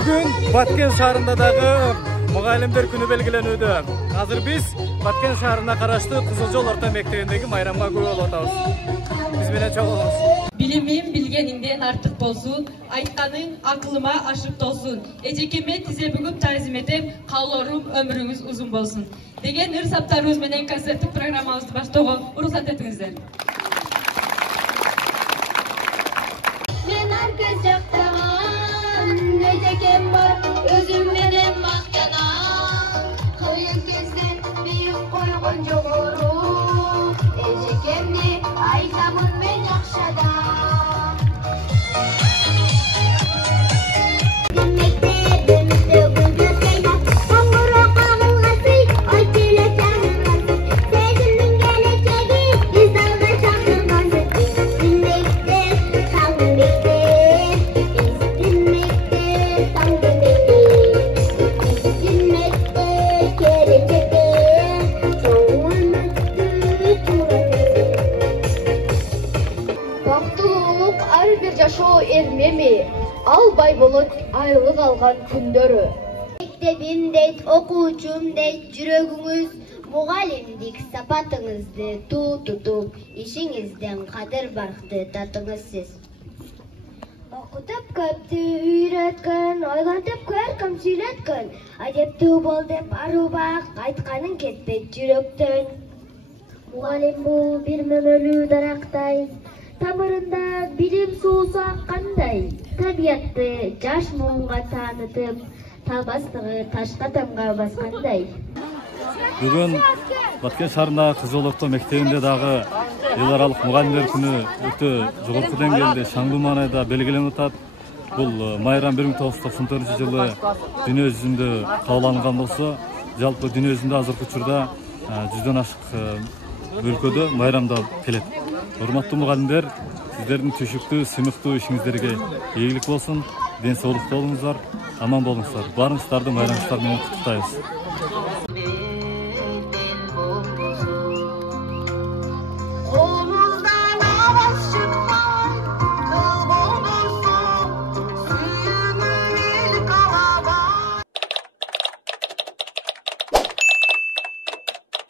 Бүгін Баткен шаарында дагы мұғалімдер күні белгиленүүдө. Азыр биз Баткен шаарына караштуу Кызылжол орто мектебиндеги майрамга күбө болуп атабыз. Биз менен чогуу болуңуз. Билимим билгениңден артык болсун, айтканың акылыма ашып толсун. Эжекеме тизе бүгүп тазим этем, каалоорум өмүрүңүз узун болсун. Деген ыр саптарыбыз менен концерттик программабызды баштоого уруксат этиңиздер. Мен аркы жактан эжекем бар, өзүм менен мактанам. Кыйын кезде бийик койгон жогору, эжекемди айтамын мен жакшада. Жашоо эрмеми, албай болот айлык алган күндөрү. Мектебим дейт, окуучум дейт, жүрөгүңүз мугалимдик сапатыңызды тутуп, ишиңизден кадыр баркты татыңыз сиз. Окутуп көптү үйрөткөн, ойлантып көркөм сүйлөткөн, адептүү бол деп арубак айтканың кетпейт жүрөктөн. Мугалим бул бир мөмөлүү дарактай, тамырында билим суусу аккандай, табиятты жаш муунга таанытып, талбастыгы ташка тамга баскандай. Бүгүн Баткен шаарындагы Кызыл орто мектебинде дагы эл аралык мугалимдер күнү өтө жогорку деңгээлде шаңдуу маанайда белгиленип атат. Бул майрам 1994-жылы дүйнө жүзүндө кабыл алынган болсо, жалпы дүйнө жүзүндө азыркы учурда 100дөн ашык өлкөдө майрамдап келет. Урматтуу мугалимдер, сиздердин түшүктүү, сыймыктуу ишиңиздерге ийгилик болсун, ден соолукта болуңуздар, аман болуңуздар. Баарыңыздарды майрамчылар менен куттуктайбыз.